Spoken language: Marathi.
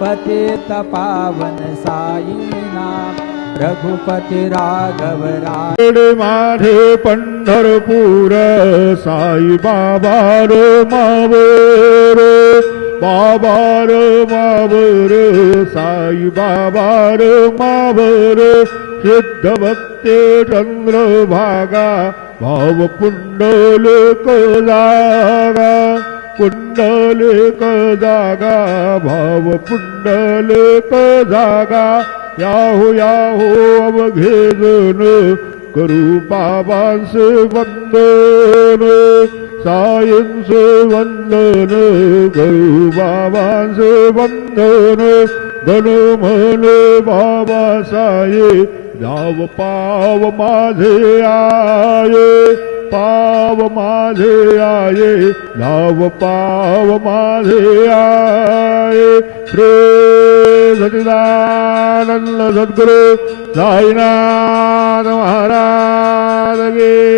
पतित पावन साईनाथ रघुपति राघव राय माझे पंढरपूर साई बाबा रे मावर बाबा रे मावर साई बाबा रे मावर सिद्ध भक्ते चंद्रभागा भाव पुंडलिक जागा पुंडलिक जागा भाव पुंडलिक जागा याहो याहो अवघे जन करू बाबांचे वंदन सायंचे वंदन करू बाबांचे वंदन गण म्हणे बाबा साये जाव पाव माझे आये पाव माझे आये नाव पाव माझे आये श्री सच्चिदानंद सद्गुरु साईनाथ महाराज की